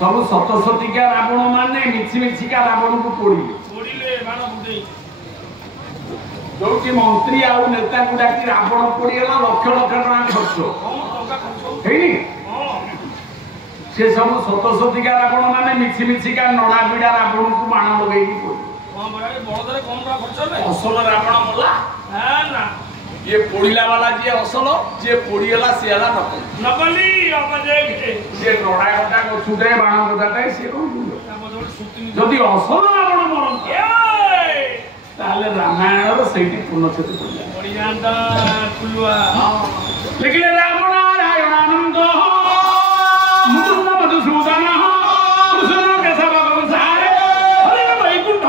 सब सतसतिका रावण माने मिछिमिछिका रावण को पोड़िले जो मंत्री आउ नेता को डाकी रावण पोड़ीगला लक्ष लक्ष टका खर्च है से सब सतसतिका रावण माने मिछिमिछिका नड़ा बिड़ा रावण को बाण लगे असल रावण मला ये पोड़ीला वाला जी असल जे पोड़ीला सी हला नकली जे नड़ा कटा छुटे बाण कटाटे से जदि असल रावण मरन ताले रामायण सैटी पूर्णच्छेद लेकिन रावण नारायणानंद मुकुंद मधुसूदन कृष्ण केशव कंसारे हरे वैकुंठ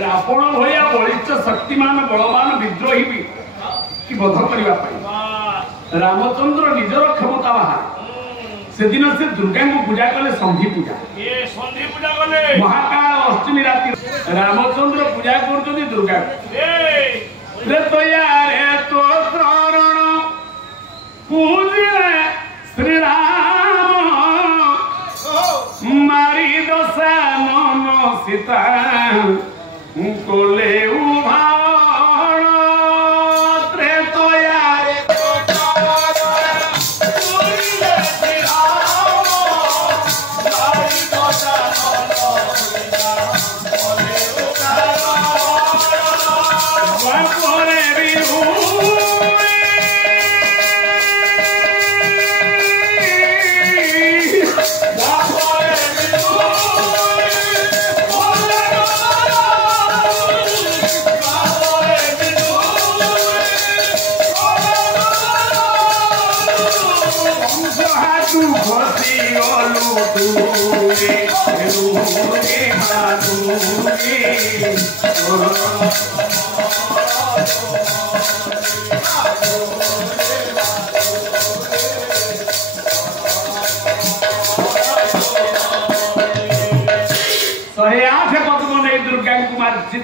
रावण भया बलिष्ठ शक्तिमान बलवान विद्रोही भी कि बध करने रामचंद्र निजर क्षमता बाहर से दिन से दुर्गा को पूजा कले संधि पूजा महाकाल अष्टमी राति रामचंद्र पूजा कर दुर्गा तो शरण पूजिले श्री राम मारी दशा मन सीता कोले उभा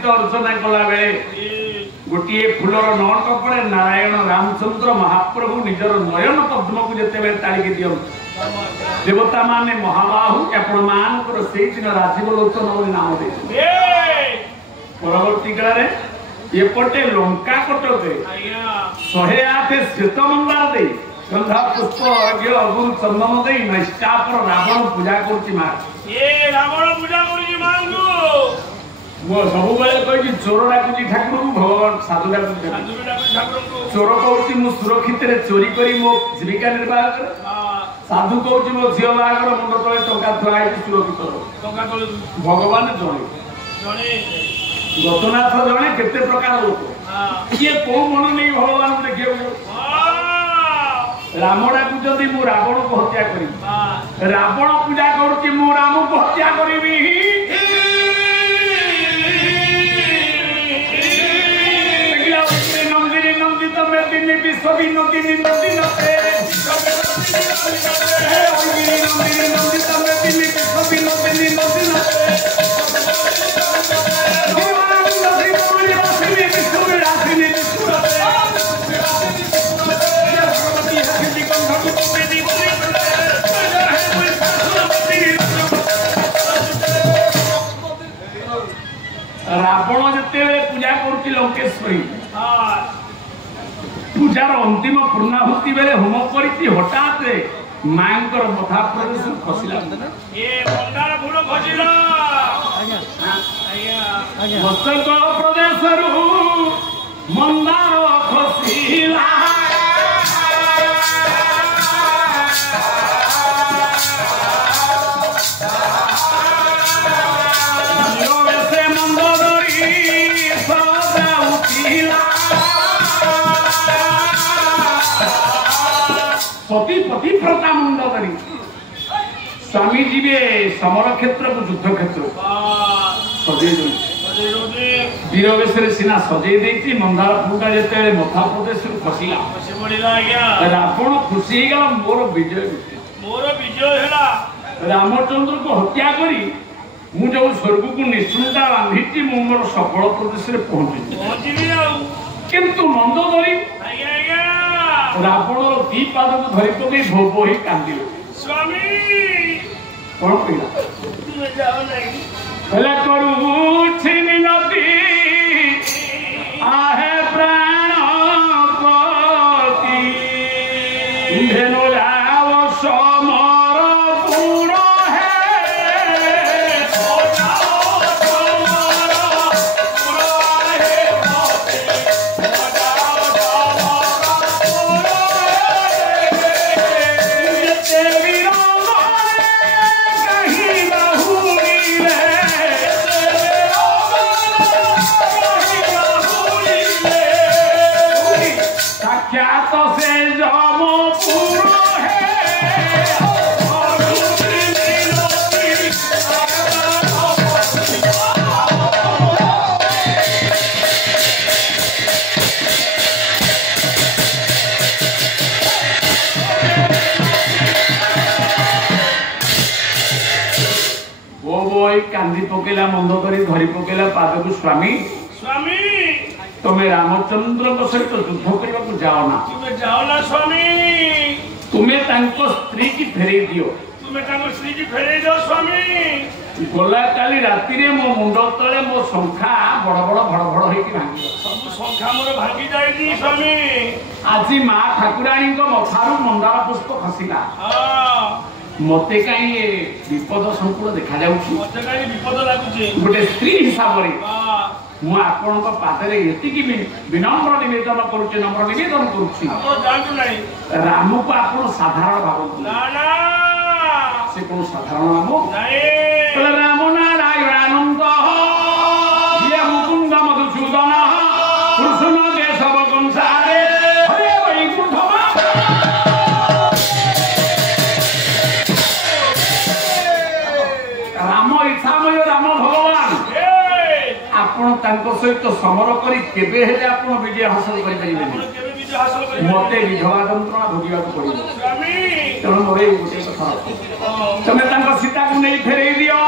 अर्चना कला बेले गोटे फूलर नट पड़े नारायण रामचंद्र महाप्रभु निजर नयन पद्म को जिते तालिके दिं देवता माने महाबाहु आपण मानकर से दिन राजीव लोचन नाम दे परवर्ती काल एपटे लंका कटक 108 श्वेत मंदार दे गंधा पुष्प अर्घ्य अगुर चंदन दे नैष्ठापर रावण पूजा कर मो सब कही चोर डाकुची ठाकुर को भगवान साधु डाकुची चोर कहूँ मु सुरक्षित चोरी करी मो जीविका निर्वाह कर साधु कहूँ मो झील बाहर मुंड तले टंका थुआ सुरक्षित भगवान जड़े गतनाथ जड़े केते प्रकार लोक किए कौ मन नहीं भगवान को देखिए राम डाकुंट मु रावण को हत्या करी रावण पूजा करुच्ची मु राम को हत्या करी विश्ववी नंदिनी नंदिनते रावण जिते पूजा करुच्ची लंकेश्वरी पूजार अंतिम पूर्णाहुति बेले होम करी हठात मांकर मथा प्रदेश खसला मस्तक प्रदेश मंदार खसला सती पतिव्रता मुंड करी स्वामी जीवे समर क्षेत्र को युद्ध क्षेत्र सजे वीर वेश सीना सजे मंदार फूटा जिते मथा प्रदेश खसला रावण खुशी गला मोर विजय रामचंद्र को हत्या करी मु जो स्वर्ग को निश्चिंता बांधी मोर सफल प्रदेश पहुंची किंतु नंदोदरी रावण दी पाद को धरी पकई भोग ही कांदिले स्वामी कौन कहला तुम जाओ नहीं भला करू मिनती आहे प्राण पति धेनु लाव समर पूर्ण कांदी पकेला मंद करी धरी पकेला पाद को स्वामी स्वामी तुम्हें रामचंद्र सहित युद्ध करने को जाओ ना तुम्हें जाओ ना स्वामी तुम्हें तांको स्त्री की फेरे दियो तुम्हें तांको स्त्री की फेरे दो स्वामी गला काली राति रे मो मुंड तले मो संखा बड़ बड़ भड़ भड़ होई भांगी सब संखा मोर भांगी जाई स्वामी आज मां ठाकुराणी को मथारू मंदार पुष्प खसिला हां मते काई विपद संकुल देखा जाउछि मते काई विपद लागुछि गोटे स्त्री हिसाब रे हां मु आपन को पादरे एति की विनम्र निवेदन करूछि नम्र निवेदन करूछि आपण जानू नाही राम को आपण साधारण भाव ना ना से कोन साधारण नाम नाही राम नारायण आनंद ये मुकुंद मधुसूदन कृष्ण केशव कंसारे हरे वैकुंठ राम इच्छामय राम भगवान आपण तांको सहित समर करी केबे हेले आपण विजय हासिल करि परिबेनी केबे विजय हासिल करि मते विधवा यंत्रणा भोगिबा को पड़िबो स्वामी तेणु मोरे गोटे कथा तमे तांको सीता को नहीं फेरई दियो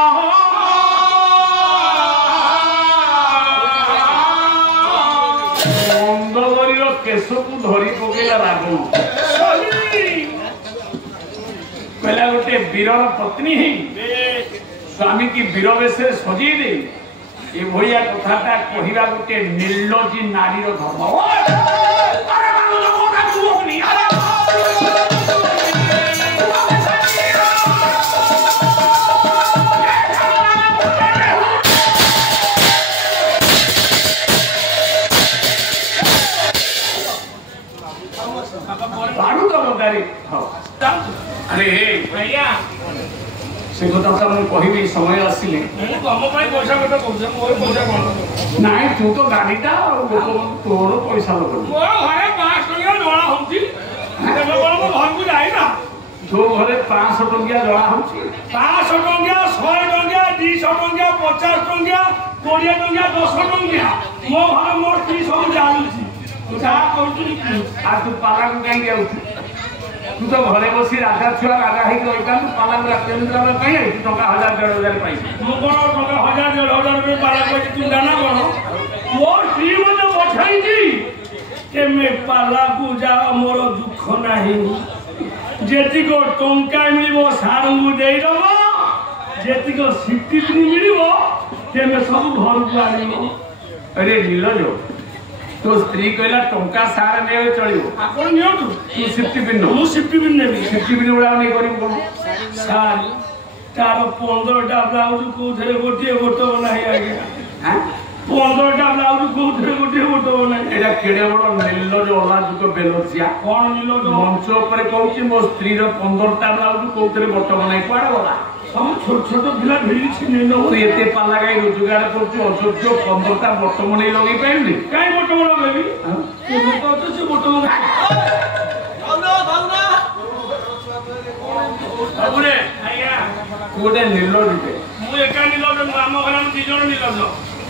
मंदवरीर केश को धरी पकेला रावण कहला गोटे वीरर पत्नी ही स्वामी की वीर वेश सजी दे ये भैया कथाटा कहवा गोटे निर्लजी नारीर धर्म अरे भैया से कथा तो मुझे कहबी समय आसिले पैसा कथा कहूँ मोर पैसा कौन नाई तू तो गाड़ीटा तोर पैसा लगल मोर घरे 5 टका जड़ा होची तेरे को घर को जाई ना जो घरे 500 टकिया जड़ा होची 500 टकिया 100 टकिया 200 टकिया 50 टकिया 20 टकिया 10 टकिया मो घर मोर 300 जालुची तू जा करू आ तू पाला को कहीं गया तू तो घरे बसी राजा छुआ राजा ही कहता तू पाला को केंद्र में कहीं तू टका 1000 1500 पाई मो कोन टका 1000 1500 रुपए पाला को तू जाना कोन मोर श्री मने पठाई दी के मैं पाला को जा मोर दुख नाही जेति को टंका मिलबो सारंगु देई दबो जेति को सिटी मिलबो ते मैं सब घर को आनिबो अरे नीलज तो स्त्री कहला टंका सार ने चलियो आपण नियो तू सिफ्टी पिन मु सिफ्टी पिन नेबी सिफ्टी पिन उड़ा नहीं करी कोन सार तार 15टा ब्लाउज को धरे गोटे गोटो नाही आगे हैं 15टा ब्लाउज को धरे गोटे गोटो नाही एटा केडे बड़ नीलज ओला जुक बेलसिया कोन नीलज मंच ऊपर कहूची मो स्त्री रो 15टा ब्लाउज कोथरे बटो बनाई कुआडा गला सब छोट छोट पिला भिड़ी छिने न तू एते पाला गाई रोजगार करछु अयोग्य 15टा बटो मनै लगी पाइबी काई बटो बड़ा बेबी के तो से बटो भावना अबुरे आया गोटे नीलज मु एका नीलज नाम घर हम 2 जण नीलज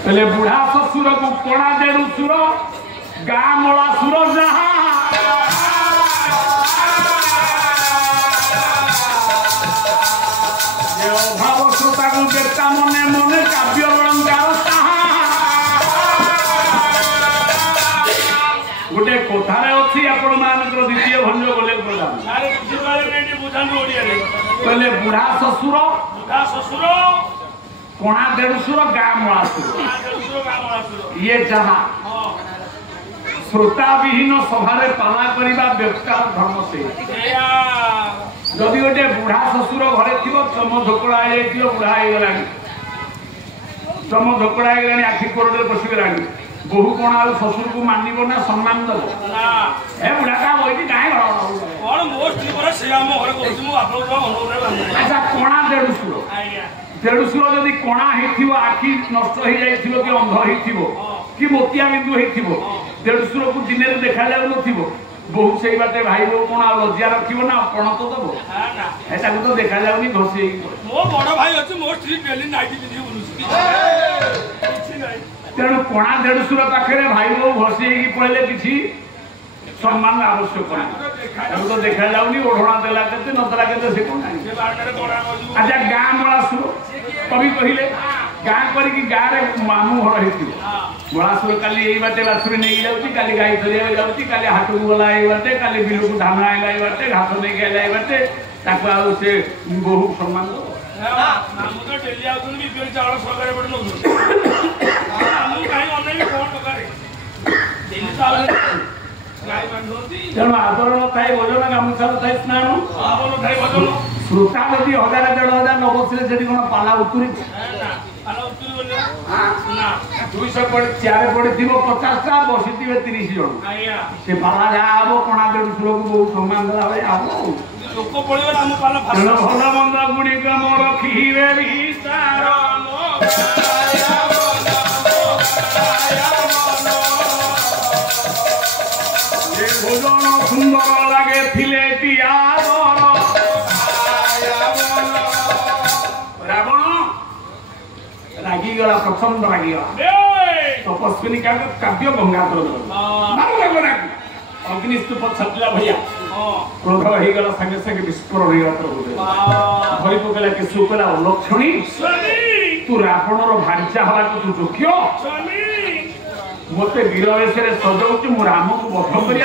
पहले बुढ़ा ससुर को कोणा देरु सुर गा मोला सुर जहा भाव श्रोता को देखता मने मने काव्य अलंकार गोटे कथारे अच्छी आपण मानकर द्वितीय भंज बोले प्रधान सारे बुझिपारे नहीं बुझानु ओडिया रे कहले बुढ़ा ससुर कोणा देढ़सुर गाँ मलासुर ये जहाँ श्रोता विहीन सभारे पाला करिबा व्यक्तार धर्म से जदि गोटे बुढ़ा ससुर घरे थी चम धोकड़ा बुढ़ा चम धोकड़ा आखि कोरडे बसिगलानी बहु कौन आ ससुर को मानव ना सम्मान दब ए बुढ़ा का वही कहीं अच्छा कणा देढ़सुर जदि कणा आखि नष्ट हो जाए कि अंध हो कि मोतिया बिंदु हो देढ़सुर को दिन में देखा जाऊ बहु से बाटे भाई बो कौन आ लज्जा रखियो ना आपण तो दब एटा को तो देखा जाउनी घसी मो बड़ भाई अछि मो स्त्री डेली नाइट पिंधि बुलुसी तेणु कणा देढ़सुर पाखे भाई बो घसी पड़े किसी सम्मान आवश्यक तो देखा जाऊनी ओढ़ना देला केते नदला केते से कोन अच्छा गाँ मलासुर कवि कहले गाँ करी गाँ रे मामू घर हेती मलासुर काली एई बाटे बाछुरी नहीं जाउची काली गाई चरिया जाउची काली हाट को गला एई बाटे काली बिल को धान आइला एई बाटे घास नहीं गेला एई बाटे ताको आ से बहु सम्मान दो मामू तो डेली आउथुन भी बिल चावल सरकार पड़ नो मामू काई ऑनलाइन कोन पकारे डेली चावल तेणु आदरण थाई भोजन गामुछा थाई स्नान श्रोता जदि 1000 न बसले से पाला उतुरी 200 चेयर पड़े 50टा बसी 30 जन से पाला जहाँ हम कणा देढ़सुर को बहुत सम्मान देला भल मंद गुणिक मोर रखिबे भोजन सुंदर लगे थिले रावण रागी गला प्रचंड रागी गला तपस्विनी काव्य गंगाधर अग्निस्तूप छटला भैया क्रोध हो गला संगे संगे विस्फोरण धरी पकला कि सुकला लक्षणी तू रावणर भांचा हवा तू जोग्य मते वीरवेश सजाऊँ मु राम को बध करा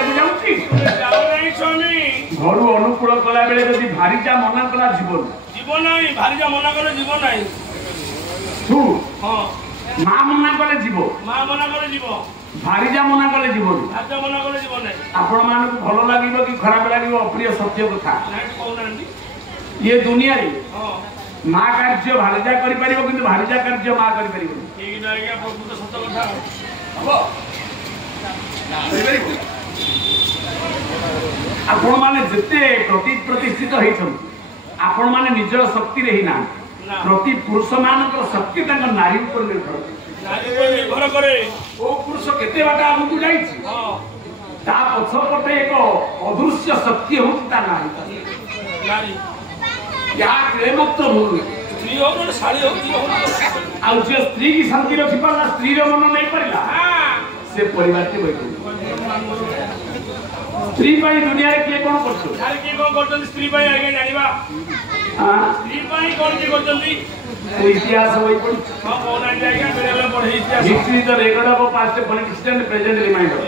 घर अनुकूल कला बेले जदि भारीजा मना कला जीवन जीवन भारीजा मना कले जीवन शुण माँ मना कले जीव भारीजा मना कले जीवन आपण मान भल लगे कि खराब लगे अप्रिय सत्य कथा ये दुनिया रे माँ कार्य भारीजा कर भारीजा कार्य माँ कर आपण माने जिते प्रतिष्ठित होइछन आपण माने निजर शक्ति रे ही ना प्रति पुरुष मानक शक्ति तंग नारी ऊपर निर्भर करे ओ पुरुष केते बाटा हमकु जाईछि ता पछपटे एक अदृश्य शक्ति होती ता नारी या प्रेमत्व भूल स्त्री हो न साड़ी हो आ जे स्त्री की शांति रखि पाला स्त्री रे मन नहीं परिला से परिवार के बैठ स्त्री पाई दुनिया रे के कोन करछ यार के कोन करछन स्त्री पाई आगे जानिबा हां स्त्री पाई कोन के करछन इतिहास होई पड़ी हां कोन आ जाएगा मेरे पढ़े इतिहास history the record of past politics and present reminder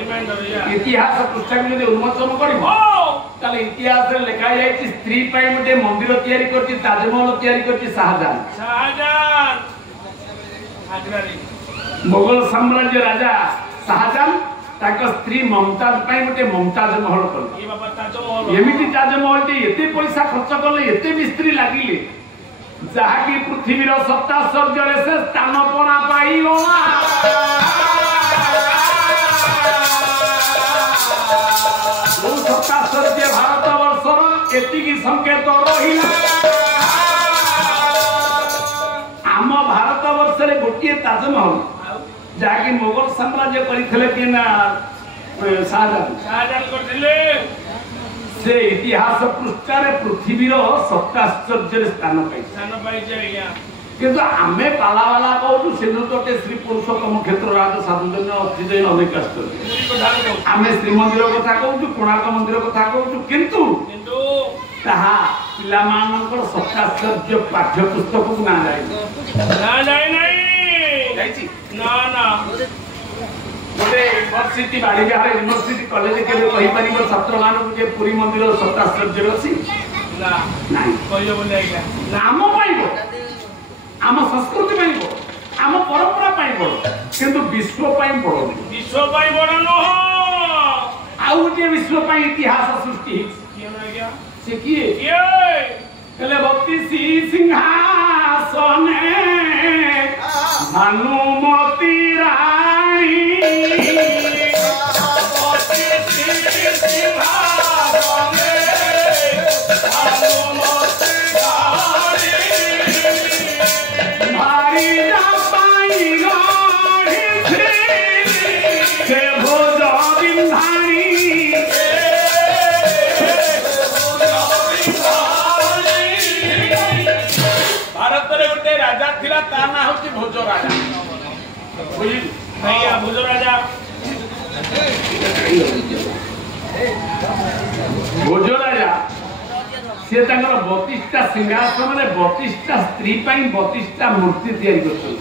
इतिहास पुस्तक में उन्मोचन करी ताले इतिहास रे लिखा जाय कि स्त्री पाई मते मंदिर तयारी करछि ताजमहल तयारी करछि शाहजहां आग्रा रे मुगल साम्राज्य राजा शाहजहां ताको स्त्री मुमताज पाई मते मुमताज महल कर ए बाबा ताजमहल एमिति ताजमहल ते एते पैसा खर्च करले एते मिस्त्री लागिले जहा की पृथ्वी रो सत्ता सर्जरे से स्थान पना पाइला वो सत्ता सर्ज भारत वर्षर एति की संकेत रहिला आम भारत वर्ष रे गोटिए ताजमहल जाके मुगल साम्राज्य करिथिले कि ना शाहजहां करथिले से इतिहास पृष्ठारे पृथ्वीर सप्ताश्चर्य स्थान पाई जाइया किंतु आमे पाला वाला कहू सिंधु तटे श्री पुरुषोत्तम क्षेत्र राज साधुजन्य अतिजय अनेक आमे श्रीमंदिर कथा कहू कोणार्क मंदिर कथा कहू किंतु ताहा पिला मानकर सप्ताश्चर्य पाठ्य पुस्तक को ना जाय नहीं जाइछि ना गोटे यूनिवर्सिटी बाड़ीबिहार यूनिवर्सिटी कॉलेज के कहि परिबो छात्र मानक जे पुरी मंदिर सप्ताश्चर्य अछि ना नाही कहियो बोले आइला नाम पाइबो आम संस्कृति पाइबो आम परंपरा पाइबो किंतु विश्व पाइ बड़ विश्व पाई बड़ न हो आउ जे विश्व पाइ इतिहास सृष्टि किए ना गया से किए ये कले भक्ति सिंहासने भानुमती रानी भारी ना पाई गाड़ी थी के भोज बिंधानी भारत रे गोटे राजा थिला ता ना होची भोज राजा बुझी भैया भोज राजा भोज राजा से तांकर 32टा सिंहासन रे 32टा स्त्री पाई 32टा मूर्ति तैयारी करछन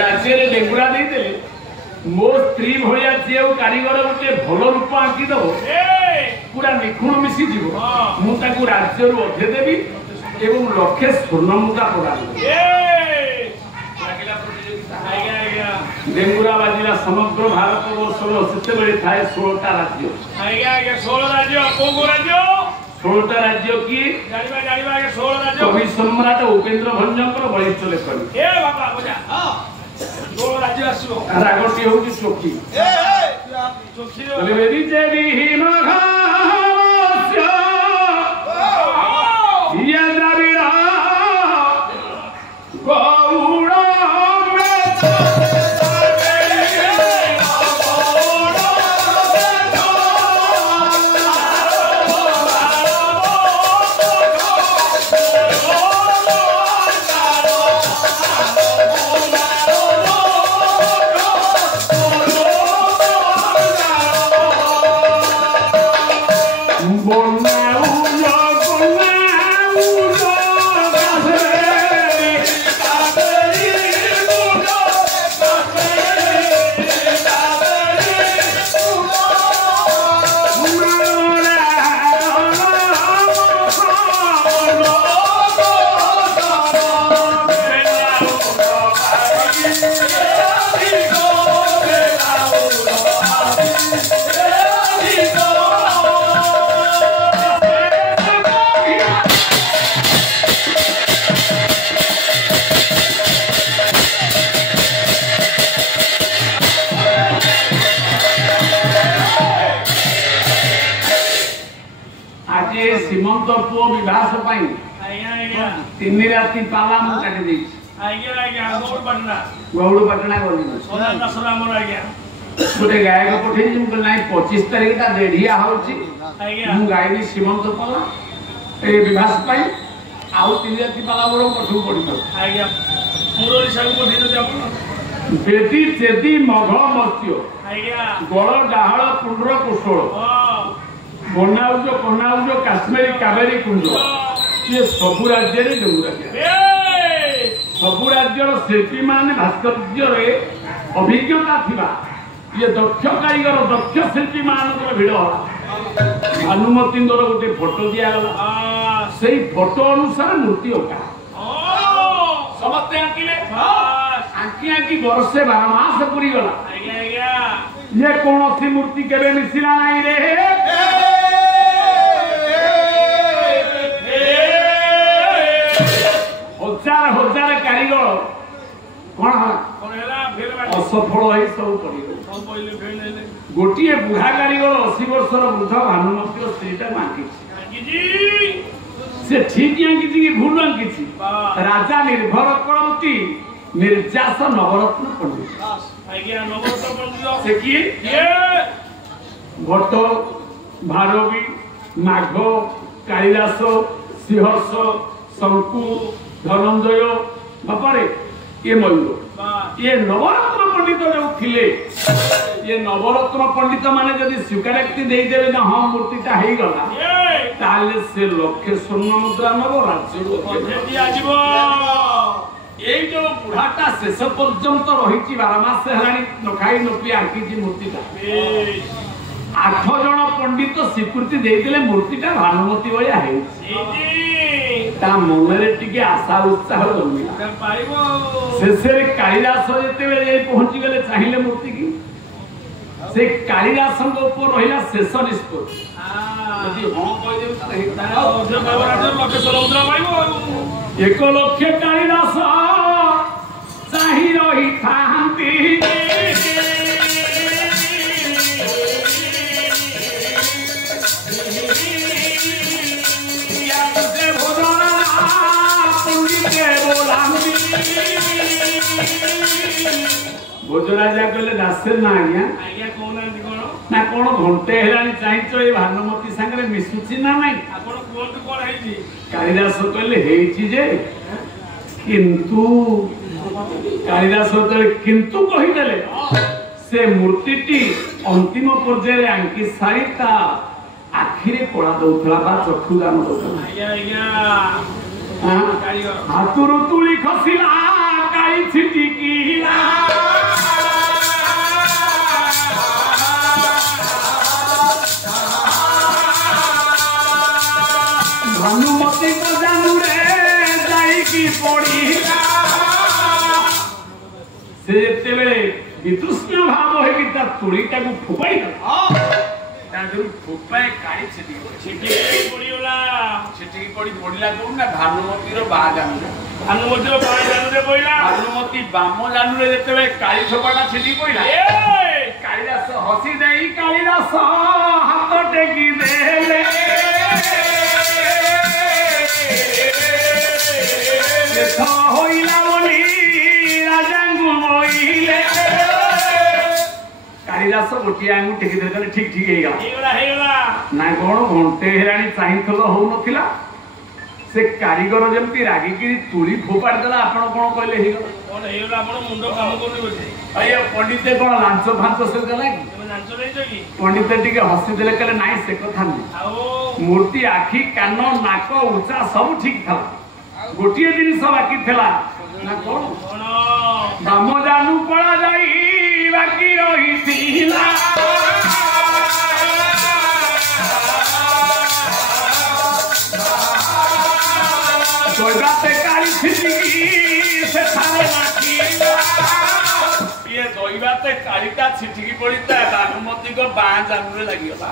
राज्य रे डेंगुरा दे देले मो स्त्री भया जे कारीगर गोटे भल रूप आंकी दबो पूरा निखुण मिसी जीवो मु ताकू राज्य रु अधे देबी एवं लक्षे स्वर्ण मुद्रा प्रदान डेंगुरा बाजिला समग्र भारत वर्ष सेते बेले थाए 16टा राज्य 16 राज्य को राज्य 16टा राज्य की जानिबा जानिबा 16 राज्य कवि सम्राट उपेंद्र भंजकर बलिष्ठ लेखनी ए बाबा बुझा 16 राज्य आसो रागटी होची चोखी चोखी बोले बेबी जेबी हिमघास्य ये द्रविड़ गौड़ सीमंत पुओ विवाह पाई तीन राति पाला मु काटी देछि गौड़ पटना गली गोटे गायक पठे नाई 25 तारीख ता रेडिया होछि मु गायनी सीमंत पाला ए विवाह पाई आउ तीन राति पाला मोर पठु पड़ी मुरली साहब को दिन जाबो बेटी चेदी मघ मत्स्य गड़ डाहळ कुंडर कुशल बनाउज कनाउज काश्मीरी कावेरी कुंज ये सबु राज्य रे डेंगुरा सबु राज्यर शिल्पी मान भास्कर्य अभिज्ञता थिबा ये दक्ष कारीगर दक्ष शिल्पी मान भिड़ भानुमती गोटे फोटो दिगला से फोटो अनुसार मूर्ति अका समस्ते आंकिले आंकी आंकी वर्षे 12 मास पूरी गला ये कौन सी मूर्ति केबे मिसिला नहीं रे हजार हजार कारीगर कौन असफल है सब गोटे बुढ़ा कारीगर 80 वर्षर वृद्ध भानुमती स्त्रीटा आंकी से ठीक आंकी कि भूल आंकी राजा निर्भर करती निर्जास नवरत्न पंडित से किए भट्ट भारवी माघ कालिदास सिंहर्ष शंकु धनंजय बापारे ये मयूर ये नवरत्न पंडित जो थिले ये नवरत्न पंडित माने जदि स्वीकारोक्ति दे देबे ना हां मूर्तिटा हेई गला ताले से लक्ष्य स्वर्ण मुद्रा नव राज्य এই যে বুড়াটা শেষ পর্যন্ত রয়েছে 12 মাস হেলানি নখাই নপি আঁকিছি মূর্তিটা 8 জন পণ্ডিত স্বীকৃতি ଦେଇଥିଲେ মূর্তিটা ভানুমতী ଭଳିଆ ହେଇଛି ତା ମନରେ ଟିକେ ଆଶା ଉତ୍ସାହ ଜନ୍ମିଲା ଶେଷରେ କାଳିଦାସ ଯେତେବେଳେ ଯାଇ ପହଞ୍ଚିଗଲେ ଚାହିଁଲେ ମୂର୍ତ୍ତି କି ସେ କାଳିଦାସଙ୍କ ଉପରେ ରହିଲା ଶେଷ ନିଷ୍ପତ୍ତି ଯଦି ହଁ କହିଦେବେ ତାହେଲେ 1 ଲକ୍ଷ କାଳିଦାସ ଚାହିଁ ରହିଥାନ୍ତି भोजराजा कहले दासे ना आज्ञा ना कौन घंटे हेलानी चाहिए ये भानुमती सांगे मिशुची ना नहीं कालिदास कहले हेची जे किंतु कालिदास किंतु कहीदेले से मूर्तिटी अंतिम पर्याय आंकी सारी ता आखिरे पड़ा दौथला बा चक्षु दान दौथला हाथुरु तुली खसिला काई छिटिकिला भानुमती को जानू रे जाई की पड़ीला से जेते बेले वितृष्ण भाव है कि ता तुलीटा को फुपाई ता जो फुपाए काई छिटिकी पड़ीला छिटिकी पड़ी पड़ीला कोन ना भानुमती रो बा जानू रे पइला भानुमती बाम जानू रे जेते बेले काली छोपाटा छिटिकी पइला ए कालिदास हसी देई कालिदास हाथ टेकी देले कालिदास गोटे आंगु टेकी देले ठीक ठीक हेगला ना कोन घंटे हेरानी चाहिथलो हो नथिला से कारीगर जेमती रागी की तुली फोपाड़ देला आपण कोन कहले हेगला कोन हेगला आपण मुंडो काम करनी बोले अय पंडित कोन लांच फांच से देला कि लांच नै जगी पंडित टिके हसी देले कहले नाही से कथा नै मूर्ति आखी कान नाक ऊंचा सब ठीक था गोटे जिनिस बाकी थिला ना कोन बाम जानू पड़ा जाई बाकी रही थिला सोइबाते काली छिटिकी से थारे नाकीला ये सोइबाते कालीटा छिटिकी पड़ीता भानुमती को बां जानू रे लागिला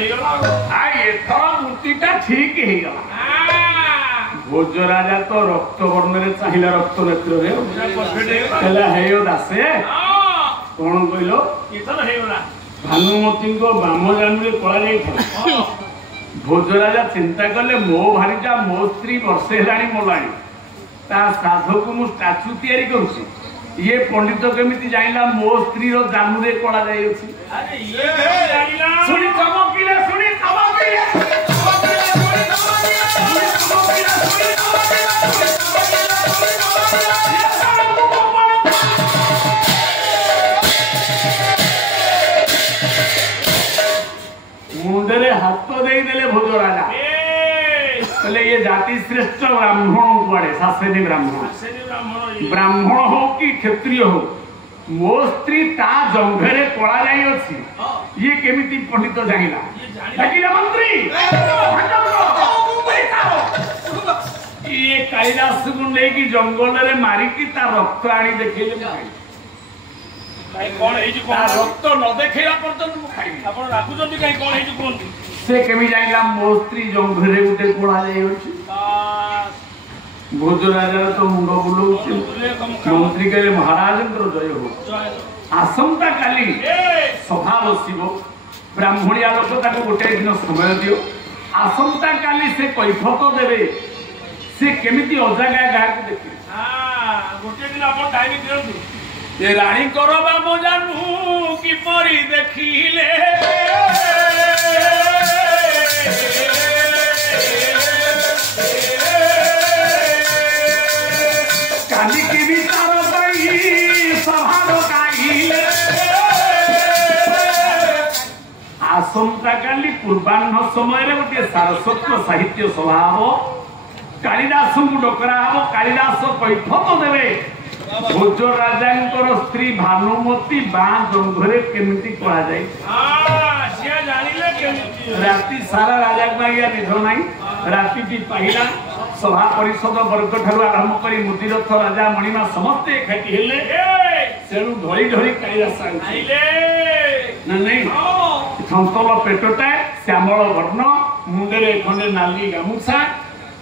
हेगला आ एथर मूर्तिटा ठीक हेगला भोजराजा तो रक्त वर्ण रे चाहिला रक्त नेत्र रे कहला हेयो दासे कोन कइलो किथर हेगला भानुमती को बाम जानू रे पळा जाई भोजराजा चिंता कले मो भारीटा मो स्त्री वर्षे हेलाणी मोलाणी ता साधु को मु स्टैच्यू तैयारी करूची ये पंडित केमिति जाइला मो स्त्री रो जानू रे पळा जाई अछि अरे ये जाइला सुनी चमकीले मुंडरे हाथ दे देले भोजराजा कहले ये जाति श्रेष्ठ ब्राह्मण कुआड़े सासेनी ब्राह्मण हो कि क्षत्रिय हो मो स्त्री ता जंघरे पड़ा जाई अछि ये केमिति पंडित जानिला लगिला मंत्री ये कालिदास को लेकी जंगल रे मारी की ता रक्त आनी देखैले कौन रक्त न देखा पर्यटन राखुंट कहीं कौन कहते से केमी जाइला मो स्त्री जंघरे गोटे कोड़ा जाई भोजराजा तो मुंड बुलाऊ मंत्री कहले महाराज जय हो आसंता काली सभा बसिब ब्राह्मणिया लोक गोटे दिन समय दियो आसंता काली से कैफत देवे से केमिति अजागा गाँ को देखे गोटे दिन आप टाइम दियंतु ये रानी करो बाबू जानू कि परी देखिले काली की विचार गई सभार काइले आसंता काली पूर्वाह्न समय गोटे सारस्वत साहित्य सभा कालिदास को डकरा हम कालिदास कैफत देवे भोज राजा स्त्री भानुमती बाँ जंघरे केमिति करा जाए राति सारा राजा को आज्ञा निध नाई राति पाइला सभा परिषद वर्ग ठार आरंभ कर मुदिरथ राजा मणिमा समस्ते एकाठी हेले सेणु ढली ढली कालिदास नहीं चंचल पेटटा श्यामल वर्ण मुंडे खंडे नाली गामुछा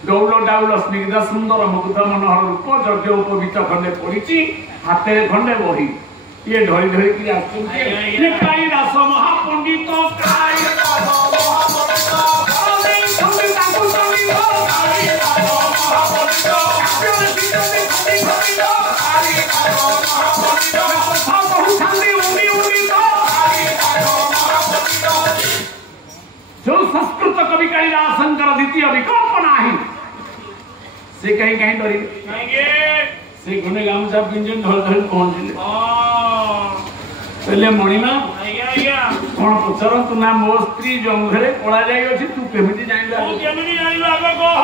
डौल डाउल स्निग्ध सुंदर मुग्ध मनोहर रूप यज्ञ उपवीत खंडे पड़ी हाथ खंडे बही ये ढली ढली कालिदास महापंडित जो संस्कृत कवि कालिदास द्वितीय विकल्प नाही से कहीं कहीं डरी से घने गामछा पिंजन ढल ढल पहुंचले पहले मणिमा कौन पचरतु ना मो स्त्री जंघरे पड़ा जाई अछि तू केमिति जानिला आगे कह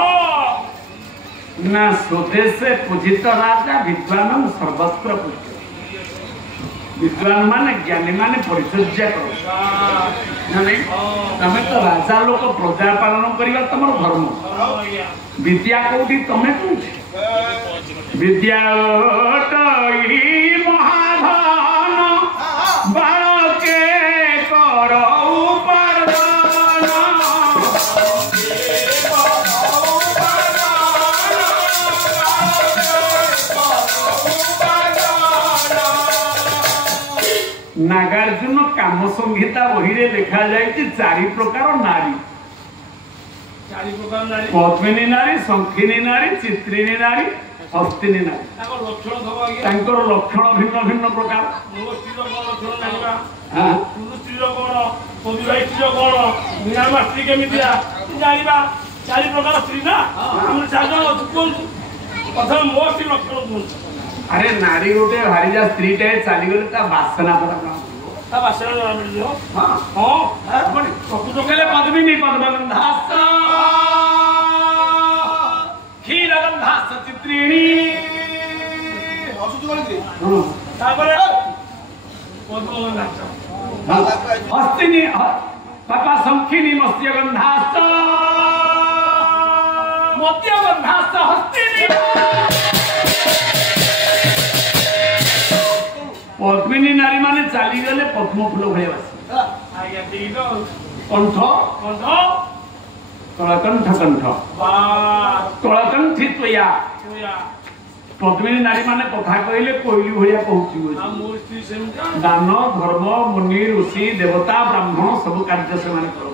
ना स्वदेश पूजित राजा विद्वान सर्वत्र पूजित विद्वान माने ज्ञानी माने परिचर्या करो तमें तो राजा लोक प्रजा पालन करवा तुम धर्म विद्या कौटी तमें कौटी विद्या महाधन बालके करो नागार्जुन काम संहिता बही रे देखा जाए चारि प्रकार नारी पद्मिनी नारी शंखिनी नारी चित्रिणी नारी हस्तिनी नारी लक्षण भिन्न भिन्न प्रकार चारि प्रकार स्त्री ना प्रथम मो स्त्री लक्षण अरे नारी गोटे भारी जा स्त्री टे चली गले ता बासना पड़ा ता बासना जरा मिल जो हां हां कोनी सबु तो केले पद्मिनी पद्मगंधास क्षीरगंधास चित्रिणी असुत गले तापरे पद्मगंधास हस्तिनी पापा शंखिनी मत्स्यगंधास मत्स्यगंधास हस्तिनी पद्मिनी नारी माने चली गले पद्म फूल भले कंठ तलकंठ कंठ तलकंठी त्वया पद्मिनी नारी माने कथा कहले कोइली भलिया कहूची दान धर्म मुनि ऋषि देवता ब्राह्मण सब कार्य से माने करो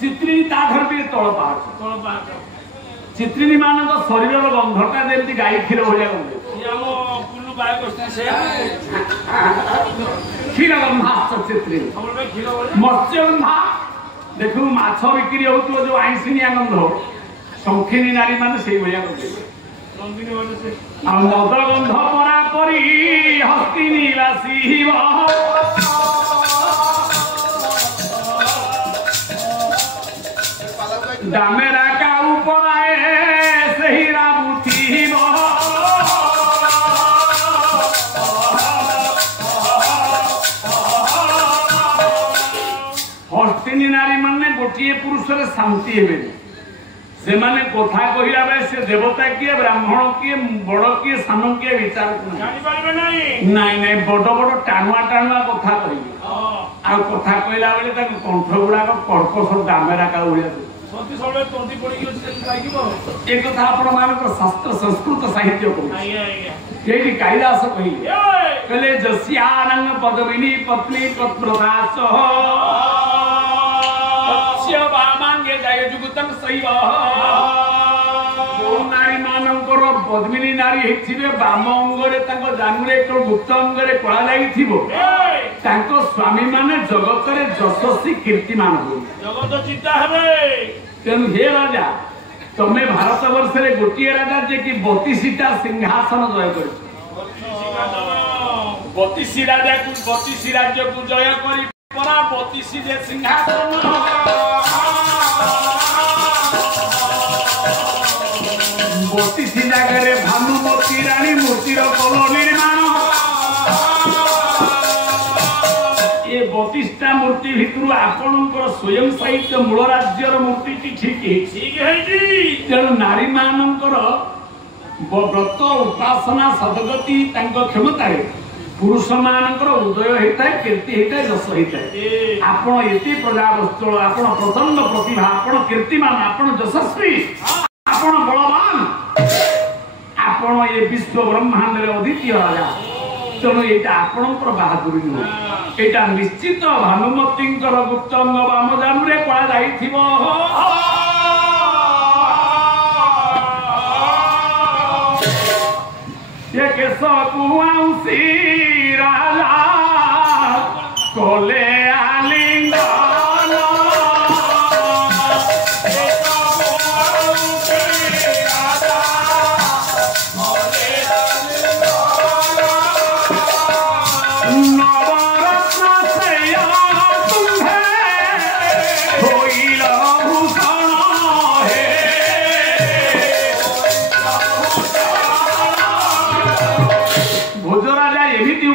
चित्रिणी ता धर्म तल पहाड़ चित्रिणी मान शरीर गंधटा देती गाई क्षीर भलिया गंध क्षीरगंधा चित्रिणी मत्स्यगंधा देखु माछ बिक्री होतो जो आइसिनिया गंध शंखिनी नारी माने सेई भलिया गंध आ मद गंध परा परी हस्तिनी वासीव डामेरा का उपराए सही राबुथीव हस्तिनी नारी माने गोटे पुरुष शांति हेबे से माने कथा कहिला बेले से देवता किए ब्राह्मण किए बड़ किए सान किए विचार जानि पारबे नहीं नहीं बड़ बड़ टाणुआ टाणुआ कथा कहिबे आ कथा कहिला बेले ता कंठ गुडा कर्कश डामेरा का उड़िया सती सबले तंती पड़ी गयो से लागिबो एक कथा आपण मानक शास्त्र संस्कृत साहित्य को आज्ञा केडी कालिदास कहिले कहले जस्यानंग पदविनी पत्नी पत्रदास बामांगे जाय जुगतम सैव नारी मानकर पद्मिनी नारी हेथिबे बाम अंगरे तांको जानुरे को गुप्त अंगरे कळा लागिथिबो तांको स्वामी माने जगत रे यशस्वी कीर्तिमान हो जगत चिंता हेबे तेनु हे राजा तमे भारत वर्ष रे गोटिए राजा जे कि 32टा सिंहासन जय कर 32 राजा को 32 राज्य को जय करी परा 32 जे सिंहासन बतीसी जगह भानुमती राणी मूर्तिर कल निर्माण ये 32टा मूर्ति भितर आपणकर स्वयं साहित्य मूल राज्यर मूर्ति ठीक है तेणु नारी मानकर व्रत उपासना सदगति क्षमता पुरुष मानकर उदय होता है कीर्ति होता है जस होता है आपण ये प्रजावस्तल आपण प्रचंड प्रतिभा आपण कीर्तिमान आपण यशस्वी आपण बलवान आपण ये विश्व ब्रह्मांड अद्वितीय राजा तेणु यहाँ आपणकर बहादुरी नुह यहाँ निश्चित भानुमती गुप्त अंग बामजानु कड़ा ये केश कुआसी राजा कोले आलिंगन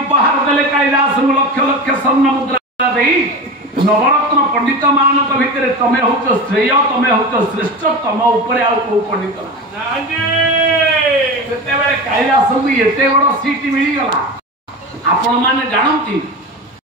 उपहार देले कैलास लक्ष लक्ष स्वर्ण मुद्रा दे नवरत्न पंडित मान भितर तमें हूँ श्रेय तमें हूँ श्रेष्ठ तम उपरे आउ को पंडित कैलास को एत बड़ सीट मिलगला आपण मैंने जानती